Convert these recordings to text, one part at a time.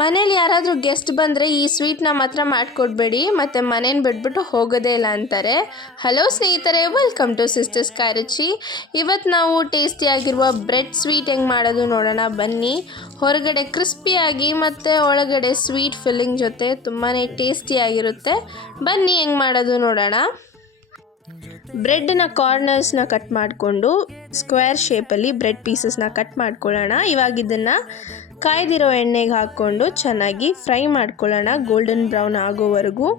ಮನೇಲಿ ಯಾರಾದರೂ ಗೆಸ್ಟ್ ಬಂದರೆ ಈ ಸ್ವೀಟ್ನ ಮಾತ್ರ ಮಾಡಿಕೊಡ್ಬೇಡಿ, ಮತ್ತು ಮನೇನ ಬಿಟ್ಬಿಟ್ಟು ಹೋಗೋದೇ ಇಲ್ಲ ಅಂತಾರೆ. ಹಲೋ ಸ್ನೇಹಿತರೆ, ವೆಲ್ಕಮ್ ಟು ಸಿಸ್ಟರ್ಸ್ ಕೈರುಚಿ. ಇವತ್ತು ನಾವು ಟೇಸ್ಟಿಯಾಗಿರುವ ಬ್ರೆಡ್ ಸ್ವೀಟ್ ಹೆಂಗೆ ಮಾಡೋದು ನೋಡೋಣ ಬನ್ನಿ. ಹೊರಗಡೆ ಕ್ರಿಸ್ಪಿಯಾಗಿ ಮತ್ತು ಒಳಗಡೆ ಸ್ವೀಟ್ ಫಿಲ್ಲಿಂಗ್ ಜೊತೆ ತುಂಬಾ ಟೇಸ್ಟಿಯಾಗಿರುತ್ತೆ. ಬನ್ನಿ ಹೆಂಗೆ ಮಾಡೋದು ನೋಡೋಣ. ಬ್ರೆಡ್ನ ಕಾರ್ನರ್ಸ್ನ ಕಟ್ ಮಾಡಿಕೊಂಡು ಸ್ಕ್ವೇರ್ ಶೇಪಲ್ಲಿ ಬ್ರೆಡ್ ಪೀಸಸ್ನ ಕಟ್ ಮಾಡ್ಕೊಳ್ಳೋಣ. ಇವಾಗ ಇದನ್ನು ಕಾಯ್ದಿರೋ ಎಣ್ಣೆಗೆ ಹಾಕ್ಕೊಂಡು ಚೆನ್ನಾಗಿ ಫ್ರೈ ಮಾಡ್ಕೊಳ್ಳೋಣ ಗೋಲ್ಡನ್ ಬ್ರೌನ್ ಆಗೋವರೆಗೂ.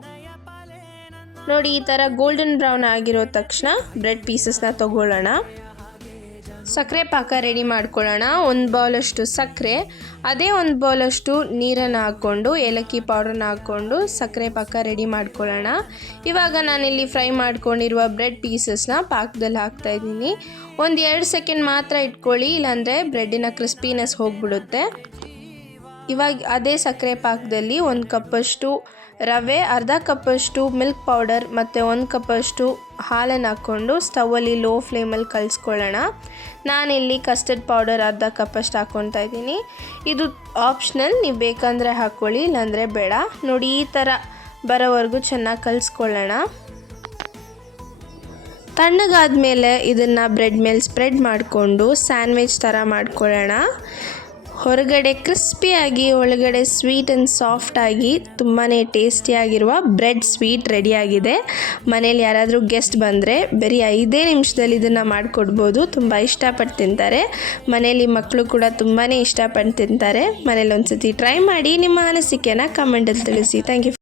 ನೋಡಿ, ಈ ಥರ ಗೋಲ್ಡನ್ ಬ್ರೌನ್ ಆಗಿರೋ ತಕ್ಷಣ ಬ್ರೆಡ್ ಪೀಸಸ್ನ ತಗೊಳ್ಳೋಣ. ಸಕ್ಕರೆ ಪಾಕ ರೆಡಿ ಮಾಡ್ಕೊಳ್ಳೋಣ. 1 ಬೌಲಷ್ಟು ಸಕ್ಕರೆ, ಅದೇ 1 ಬೌಲಷ್ಟು ನೀರನ್ನು ಹಾಕ್ಕೊಂಡು ಏಲಕ್ಕಿ ಪೌಡ್ರನ್ನ ಹಾಕ್ಕೊಂಡು ಸಕ್ಕರೆ ಪಾಕ ರೆಡಿ ಮಾಡ್ಕೊಳ್ಳೋಣ. ಇವಾಗ ನಾನಿಲ್ಲಿ ಫ್ರೈ ಮಾಡ್ಕೊಂಡಿರುವ ಬ್ರೆಡ್ ಪೀಸಸ್ನ ಪಾಕದಲ್ಲಿ ಹಾಕ್ತಾಯಿದ್ದೀನಿ. 1-2 ಸೆಕೆಂಡ್ ಮಾತ್ರ ಇಟ್ಕೊಳ್ಳಿ, ಇಲ್ಲಾಂದರೆ ಬ್ರೆಡ್ಡಿನ ಕ್ರಿಸ್ಪಿನೆಸ್ ಹೋಗಿಬಿಡುತ್ತೆ. ಇವಾಗ ಅದೇ ಸಕ್ಕರೆ ಪಾಕದಲ್ಲಿ 1 ಕಪ್ಪಷ್ಟು ರವೆ, ಅರ್ಧ ಕಪ್ಪಷ್ಟು ಮಿಲ್ಕ್ ಪೌಡರ್ ಮತ್ತು 1 ಕಪ್ಪಷ್ಟು ಹಾಲನ್ನು ಹಾಕ್ಕೊಂಡು ಸ್ಟವಲ್ಲಿ ಲೋ ಫ್ಲೇಮಲ್ಲಿ ಕಲಿಸ್ಕೊಳ್ಳೋಣ. ನಾನಿಲ್ಲಿ ಕಸ್ಟರ್ಡ್ ಪೌಡರ್ ಅರ್ಧ ಕಪ್ಪಷ್ಟು ಹಾಕ್ಕೊತಾ ಇದ್ದೀನಿ. ಇದು ಆಪ್ಷನಲ್, ನೀವು ಬೇಕಂದರೆ ಹಾಕ್ಕೊಳ್ಳಿ, ಇಲ್ಲಾಂದರೆ ಬೇಡ. ನೋಡಿ, ಈ ಥರ ಬರೋವರೆಗೂ ಚೆನ್ನಾಗಿ ಕಲಿಸ್ಕೊಳ್ಳೋಣ. ತಣ್ಣಗಾದ್ಮೇಲೆ ಇದನ್ನು ಬ್ರೆಡ್ ಮೇಲೆ ಸ್ಪ್ರೆಡ್ ಮಾಡಿಕೊಂಡು ಸ್ಯಾಂಡ್ವಿಚ್ ಥರ ಮಾಡ್ಕೊಳ್ಳೋಣ. ಹೊರಗಡೆ ಕ್ರಿಸ್ಪಿಯಾಗಿ ಒಳಗಡೆ ಸ್ವೀಟ್ ಆ್ಯಂಡ್ ಸಾಫ್ಟಾಗಿ ತುಂಬಾ ಟೇಸ್ಟಿಯಾಗಿರುವ ಬ್ರೆಡ್ ಸ್ವೀಟ್ ರೆಡಿಯಾಗಿದೆ. ಮನೇಲಿ ಯಾರಾದರೂ ಗೆಸ್ಟ್ ಬಂದರೆ ಬರೀ 5 ನಿಮಿಷದಲ್ಲಿ ಇದನ್ನು ಮಾಡಿಕೊಡ್ಬೋದು. ತುಂಬ ಇಷ್ಟಪಟ್ಟು ತಿಂತಾರೆ. ಮನೇಲಿ ಮಕ್ಕಳು ಕೂಡ ತುಂಬಾ ಇಷ್ಟಪಟ್ಟು ತಿಂತಾರೆ. ಮನೇಲಿ ಒಂದು ಸತಿ ಟ್ರೈ ಮಾಡಿ, ನಿಮ್ಮ ಅನಿಸಿಕೆನ ಕಮೆಂಟಲ್ಲಿ ತಿಳಿಸಿ. Thank you.